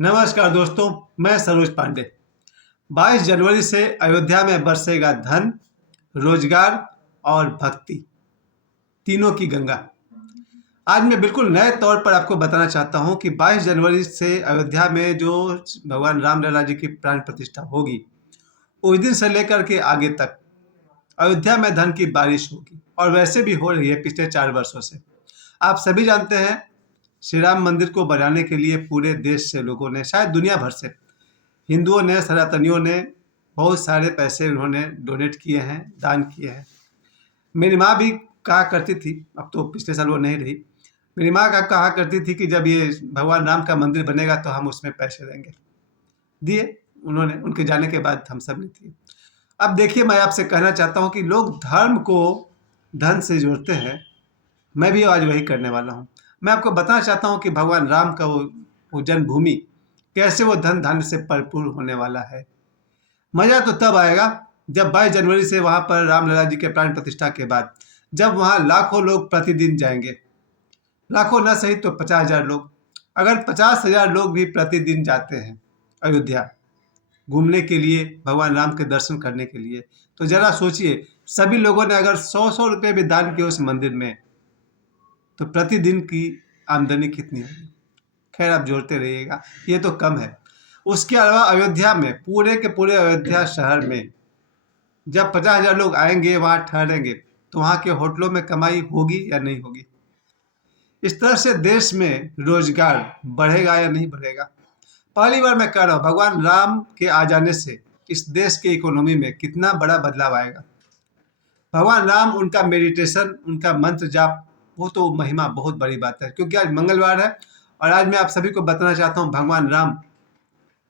नमस्कार दोस्तों, मैं सरोज पांडे। 22 जनवरी से अयोध्या में बरसेगा धन, रोजगार और भक्ति, तीनों की गंगा। आज मैं बिल्कुल नए तौर पर आपको बताना चाहता हूं कि 22 जनवरी से अयोध्या में जो भगवान रामलला जी की प्राण प्रतिष्ठा होगी, उस दिन से लेकर के आगे तक अयोध्या में धन की बारिश होगी और वैसे भी हो रही है पिछले 4 वर्षों से। आप सभी जानते हैं, श्री राम मंदिर को बनाने के लिए पूरे देश से लोगों ने, शायद दुनिया भर से, हिंदुओं ने, सनातनियों ने बहुत सारे पैसे उन्होंने डोनेट किए हैं, दान किए हैं। मेरी माँ भी कहा करती थी, अब तो पिछले साल वो नहीं रही, मेरी माँ का कहा करती थी कि जब ये भगवान राम का मंदिर बनेगा तो हम उसमें पैसे देंगे। दिए उन्होंने, उनके जाने के बाद हम सब ने दिए। अब देखिए, मैं आपसे कहना चाहता हूँ कि लोग धर्म को धन से जोड़ते हैं। मैं भी आज वही करने वाला हूँ। मैं आपको बताना चाहता हूँ कि भगवान राम का वो जन्मभूमि कैसे वो धन धान्य से भरपूर होने वाला है। मजा तो तब आएगा जब 22 जनवरी से वहां पर रामलला जी के प्राण प्रतिष्ठा के बाद जब वहां लाखों लोग प्रतिदिन जाएंगे। लाखों न सही तो 50,000 लोग। अगर 50,000 लोग भी प्रतिदिन जाते हैं अयोध्या घूमने के लिए, भगवान राम के दर्शन करने के लिए, तो जरा सोचिए, सभी लोगों ने अगर 100-100 रुपये भी दान किए उस मंदिर में, तो प्रतिदिन की आमदनी कितनी होगी? खैर, आप जोड़ते रहिएगा, ये तो कम है। उसके अलावा अयोध्या में, पूरे के पूरे अयोध्या शहर में जब 50,000 लोग आएंगे, वहाँ ठहरेंगे, तो वहाँ के होटलों में कमाई होगी या नहीं होगी? इस तरह से देश में रोजगार बढ़ेगा या नहीं बढ़ेगा? पहली बार मैं कह रहा हूँ, भगवान राम के आ जाने से इस देश के इकोनॉमी में कितना बड़ा बदलाव आएगा। भगवान राम, उनका मेडिटेशन, उनका मंत्र जाप, वो तो महिमा बहुत बड़ी बात है। क्योंकि आज मंगलवार है और आज मैं आप सभी को बताना चाहता हूँ, भगवान राम,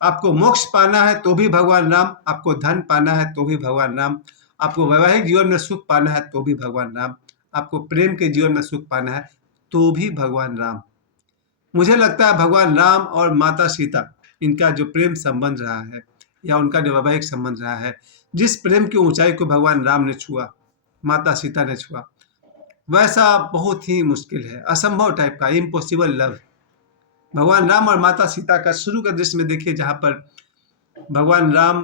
आपको मोक्ष पाना है तो भी भगवान राम, आपको धन पाना है तो भी भगवान राम, आपको वैवाहिक जीवन में सुख पाना है तो भी भगवान राम, आपको प्रेम के जीवन में सुख पाना है तो भी भगवान राम। मुझे लगता है भगवान राम और माता सीता, इनका जो प्रेम संबंध रहा है या उनका जो वैवाहिक संबंध रहा है, जिस प्रेम की ऊंचाई को भगवान राम ने छुआ, माता सीता ने छुआ, वैसा बहुत ही मुश्किल है, असंभव टाइप का, इम्पॉसिबल लव। भगवान राम और माता सीता का शुरू का दृश्य में देखिए, जहाँ पर भगवान राम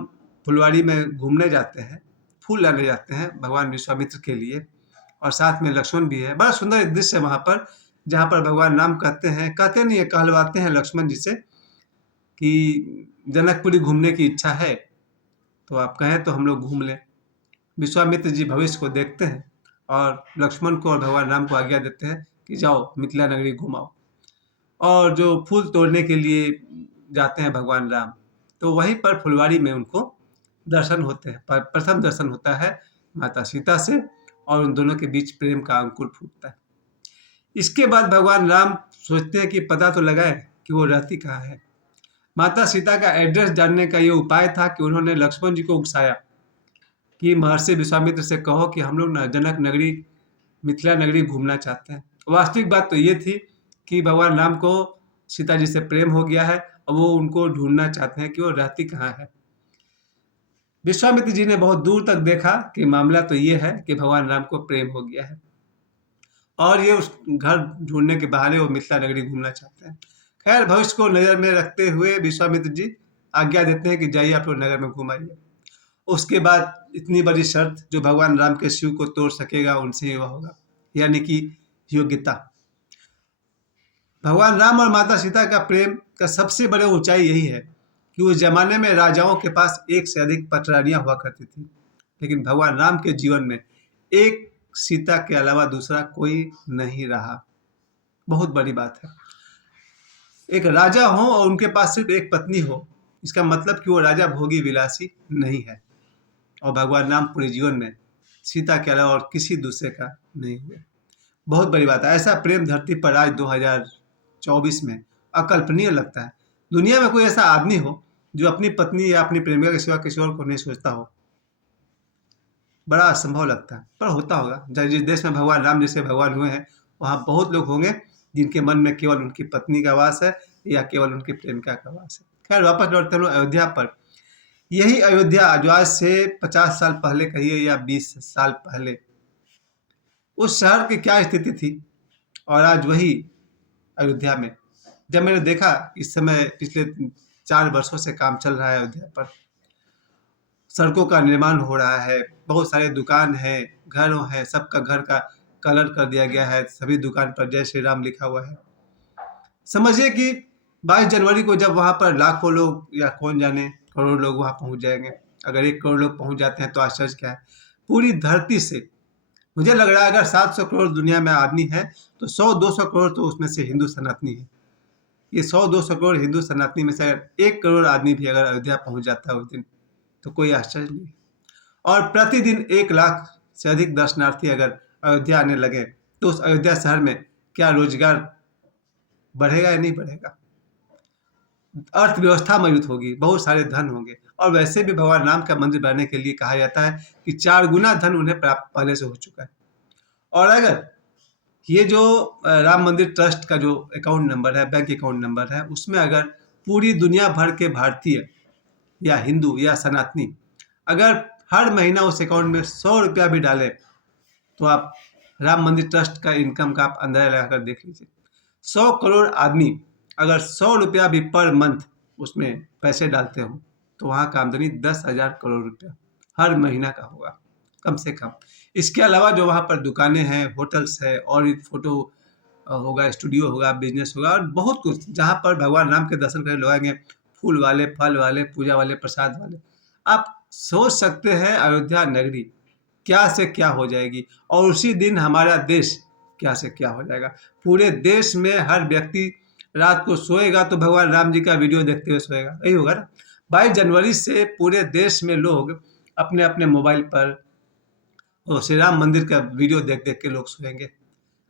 फुलवाड़ी में घूमने जाते हैं, फूल लाने जाते हैं भगवान विश्वामित्र के लिए, और साथ में लक्ष्मण भी है। बड़ा सुंदर एक दृश्य है वहाँ पर, जहाँ पर भगवान राम कहते नहीं है, कहलवाते हैं लक्ष्मण जी से कि जनकपुरी घूमने की इच्छा है तो आप कहें तो हम लोग घूम लें। विश्वामित्र जी भविष्य को देखते हैं और लक्ष्मण को और भगवान राम को आज्ञा देते हैं कि जाओ मिथिला नगरी घुमाओ। और जो फूल तोड़ने के लिए जाते हैं भगवान राम, तो वहीं पर फुलवाड़ी में उनको दर्शन होते हैं। प्रथम दर्शन होता है माता सीता से और उन दोनों के बीच प्रेम का अंकुर फूटता है। इसके बाद भगवान राम सोचते हैं कि पता तो लगाए कि वो रहती कहाँ है। माता सीता का एड्रेस जानने का ये उपाय था कि उन्होंने लक्ष्मण जी को उकसाया कि महर्षि विश्वामित्र से कहो कि हम लोग ना जनक नगरी, मिथिला नगरी घूमना चाहते हैं। वास्तविक बात तो ये थी कि भगवान राम को सीता जी से प्रेम हो गया है और वो उनको ढूंढना चाहते हैं कि वो रहती कहाँ है। विश्वामित्र जी ने बहुत दूर तक देखा कि मामला तो ये है कि भगवान राम को प्रेम हो गया है और ये उस घर ढूंढने के बहाने वो मिथिला नगरी घूमना चाहते हैं। खैर, भविष्य को नजर में रखते हुए विश्वामित्र जी आज्ञा देते हैं कि जाइए आप लोग नगर में घुमाइए। उसके बाद इतनी बड़ी शर्त जो भगवान राम के शिव को तोड़ सकेगा उनसे ही वह होगा, यानी कि योग्यता। भगवान राम और माता सीता का प्रेम का सबसे बड़ी ऊंचाई यही है कि उस जमाने में राजाओं के पास एक से अधिक पटरानियां हुआ करती थी, लेकिन भगवान राम के जीवन में एक सीता के अलावा दूसरा कोई नहीं रहा। बहुत बड़ी बात है। एक राजा हो और उनके पास सिर्फ एक पत्नी हो, इसका मतलब कि वो राजा भोगी विलासी नहीं है। और भगवान राम पूरे जीवन में सीता के अलावा और किसी दूसरे का नहीं हुए। बहुत बड़ी बात है। ऐसा प्रेम धरती पर आज 2024 में अकल्पनीय लगता है। दुनिया में कोई ऐसा आदमी हो जो अपनी पत्नी या अपनी प्रेमिका के सिवा किसी और को नहीं सोचता हो, बड़ा असंभव लगता है, पर होता होगा। जिस देश में भगवान राम जैसे भगवान हुए हैं, वहाँ बहुत लोग होंगे जिनके मन में केवल उनकी पत्नी का वास है या केवल उनकी प्रेमिका का वास है। खैर, वापस लौटते हैं अयोध्या पर। यही अयोध्या जो आज से 50 साल पहले कहिए या 20 साल पहले, उस शहर की क्या स्थिति थी और आज वही अयोध्या में जब मैंने देखा इस समय पिछले 4 वर्षों से काम चल रहा है अयोध्या पर, सड़कों का निर्माण हो रहा है, बहुत सारे दुकान हैं, घर हैं, सबका घर का कलर कर दिया गया है, सभी दुकान पर जय श्री राम लिखा हुआ है। समझिए कि 22 जनवरी को जब वहाँ पर लाखों लोग या कौन जाने करोड़ लोग वहाँ पहुँच जाएंगे, अगर 1 करोड़ लोग पहुँच जाते हैं तो आश्चर्य क्या है। पूरी धरती से मुझे लग रहा है अगर 700 करोड़ दुनिया में आदमी है तो 100-200 करोड़ तो उसमें से हिंदू सनातनी है। ये 100-200 करोड़ हिंदू सनातनी में से अगर 1 करोड़ आदमी भी अगर अयोध्या पहुँच जाता है उस दिन, तो कोई आश्चर्य नहीं है। और प्रतिदिन 1 लाख से अधिक दर्शनार्थी अगर अयोध्या आने लगे तो उस अयोध्या शहर में क्या रोजगार बढ़ेगा या नहीं बढ़ेगा? अर्थव्यवस्था मजबूत होगी, बहुत सारे धन होंगे। और वैसे भी भगवान राम का मंदिर बनाने के लिए कहा जाता है कि 4 गुना धन उन्हें प्राप्त पहले से हो चुका है। और अगर ये जो राम मंदिर ट्रस्ट का जो अकाउंट नंबर है, बैंक अकाउंट नंबर है, उसमें अगर पूरी दुनिया भर के भारतीय या हिंदू या सनातनी अगर हर महीना उस अकाउंट में 100 रुपया भी डालें, तो आप राम मंदिर ट्रस्ट का इनकम का आप अंदाजा लगाकर देख लीजिए। 100 करोड़ आदमी अगर 100 रुपया भी पर मंथ उसमें पैसे डालते हो, तो वहाँ का आमदनी 10,000 करोड़ रुपया हर महीना का होगा, कम से कम। इसके अलावा जो वहाँ पर दुकानें हैं, होटल्स है, और भी फोटो होगा, स्टूडियो होगा, बिजनेस होगा, और बहुत कुछ जहाँ पर भगवान राम के दर्शन करने लोग आएंगे, फूल वाले, फल वाले, पूजा वाले, प्रसाद वाले। आप सोच सकते हैं अयोध्या नगरी क्या से क्या हो जाएगी, और उसी दिन हमारा देश क्या से क्या हो जाएगा। पूरे देश में हर व्यक्ति रात को सोएगा तो भगवान राम जी का वीडियो देखते हुए सोएगा, यही होगा ना। 22 जनवरी से पूरे देश में लोग अपने अपने मोबाइल पर श्री राम मंदिर का वीडियो देख देख के लोग सोएंगे।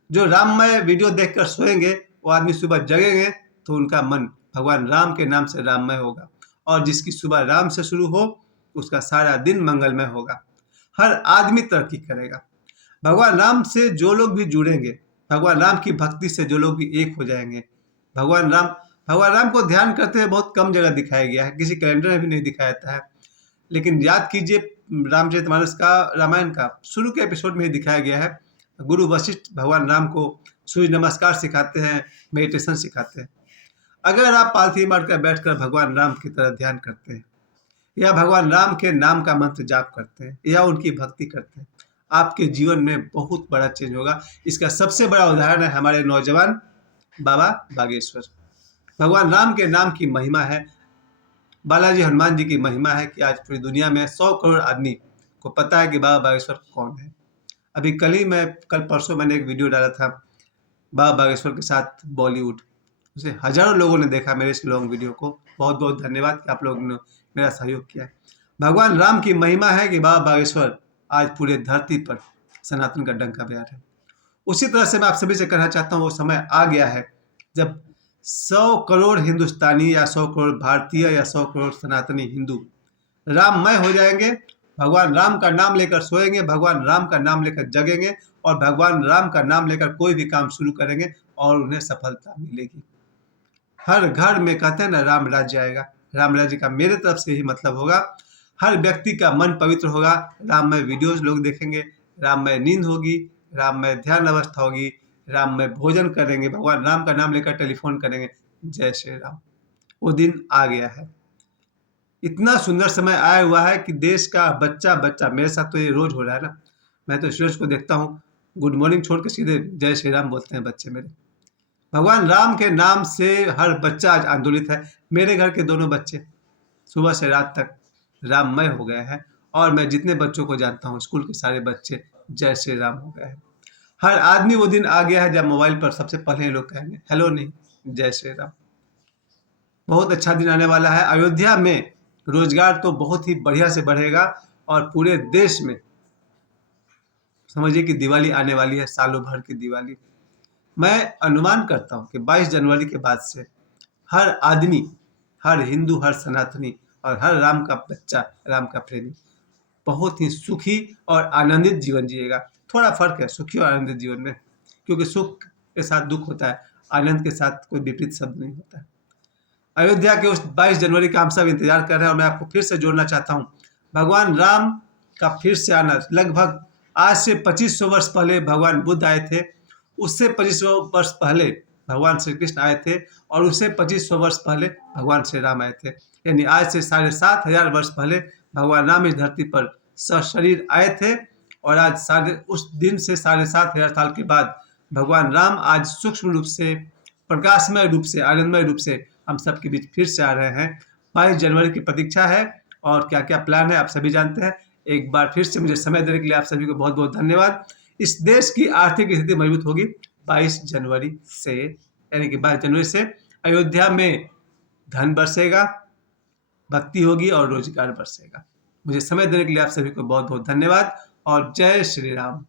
जो राममय वीडियो देखकर सोएंगे वो आदमी सुबह जगेंगे तो उनका मन भगवान राम के नाम से राममय होगा, और जिसकी सुबह राम से शुरू हो उसका सारा दिन मंगलमय होगा। हर आदमी तरक्की करेगा। भगवान राम से जो लोग भी जुड़ेंगे, भगवान राम की भक्ति से जो लोग भी एक हो जाएंगे, भगवान राम को ध्यान करते हुए बहुत कम जगह दिखाया गया है, किसी कैलेंडर में भी नहीं दिखाया जाता है। लेकिन याद कीजिए रामचरितमानस का, रामायण का शुरू के एपिसोड में ही दिखाया गया है। गुरु वशिष्ठ भगवान राम को सूर्य नमस्कार सिखाते हैं, मेडिटेशन सिखाते हैं। अगर आप पालथी मारकर बैठकर भगवान राम की तरह ध्यान करते हैं, या भगवान राम के नाम का मंत्र जाप करते हैं, या उनकी भक्ति करते हैं, आपके जीवन में बहुत बड़ा चेंज होगा। इसका सबसे बड़ा उदाहरण है हमारे नौजवान बाबा बागेश्वर। भगवान राम के नाम की महिमा है, बालाजी हनुमान जी की महिमा है कि आज पूरी दुनिया में 100 करोड़ आदमी को पता है कि बाबा बागेश्वर कौन है। अभी कल परसों मैंने एक वीडियो डाला था बाबा बागेश्वर के साथ बॉलीवुड, उसे हजारों लोगों ने देखा मेरे इस लॉन्ग वीडियो को। बहुत बहुत धन्यवाद कि आप लोगों ने मेरा सहयोग किया है। भगवान राम की महिमा है कि बाबा बागेश्वर आज पूरे धरती पर सनातन का डंका बजा है। उसी तरह से मैं आप सभी से कहना चाहता हूँ, वो समय आ गया है जब 100 करोड़ हिंदुस्तानी या 100 करोड़ भारतीय या 100 करोड़ सनातनी हिंदू राममय हो जाएंगे, भगवान राम का नाम लेकर सोएंगे, भगवान राम का नाम लेकर जगेंगे, और भगवान राम का नाम लेकर कोई भी काम शुरू करेंगे और उन्हें सफलता मिलेगी। हर घर में कहते हैं ना राम राज्य आएगा। राम राज्य का मेरे तरफ से ही मतलब होगा हर व्यक्ति का मन पवित्र होगा, राममय वीडियोज लोग देखेंगे, राममय नींद होगी, राममय ध्यान अवस्था होगी, राममय भोजन करेंगे, भगवान राम का नाम लेकर टेलीफोन करेंगे। जय श्री राम। वो दिन आ गया है। इतना सुंदर समय आया हुआ है कि देश का बच्चा बच्चा, मेरे साथ तो ये रोज हो रहा है ना, मैं तो स्टूडेंट्स को देखता हूँ गुड मॉर्निंग छोड़ के सीधे जय श्री राम बोलते हैं बच्चे मेरे। भगवान राम के नाम से हर बच्चा आज आंदोलित है। मेरे घर के दोनों बच्चे सुबह से रात तक राममय हो गए हैं, और मैं जितने बच्चों को जानता हूँ स्कूल के सारे बच्चे जय श्री राम हो गए हैं। हर आदमी वो दिन आ गया है जब मोबाइल पर सबसे पहले लोग कहेंगे हेलो नहीं, जय श्री राम। बहुत अच्छा दिन आने वाला है। अयोध्या में रोजगार तो बहुत ही बढ़िया से बढ़ेगा, और पूरे देश में समझिए कि दिवाली आने वाली है, सालों भर की दिवाली। मैं अनुमान करता हूँ कि 22 जनवरी के बाद से हर आदमी, हर हिंदू, हर सनातनी और हर राम का बच्चा, राम का प्रेमी बहुत ही सुखी और आनंदित जीवन जिएगा। थोड़ा फर्क है सुखी और आनंदित जीवन में, क्योंकि सुख के साथ दुख होता है, आनंद के साथ कोई विपरीत शब्द नहीं होता है। अयोध्या के उस 22 जनवरी का हम सब इंतजार कर रहे हैं, और मैं आपको फिर से जोड़ना चाहता हूँ भगवान राम का फिर से आना। लगभग आज से 2500 वर्ष पहले भगवान बुद्ध आए थे, उससे 2500 वर्ष पहले भगवान श्री कृष्ण आए थे और उससे 2500 वर्ष पहले भगवान श्री राम आए थे। यानी आज से 7,500 वर्ष पहले भगवान राम इस धरती पर सशरीर आए थे और आज उस दिन से 7,500 साल के बाद भगवान राम आज सूक्ष्म रूप से, प्रकाशमय रूप से, आनंदमय रूप से हम सबके बीच फिर से आ रहे हैं। 22 जनवरी की प्रतीक्षा है और क्या क्या प्लान है आप सभी जानते हैं। एक बार फिर से मुझे समय देने के लिए आप सभी को बहुत बहुत धन्यवाद। इस देश की आर्थिक स्थिति मजबूत होगी 22 जनवरी से, यानी कि 22 जनवरी से अयोध्या में धन बरसेगा, भक्ति होगी और रोजगार बरसेगा। मुझे समय देने के लिए आप सभी को बहुत बहुत धन्यवाद और जय श्री राम।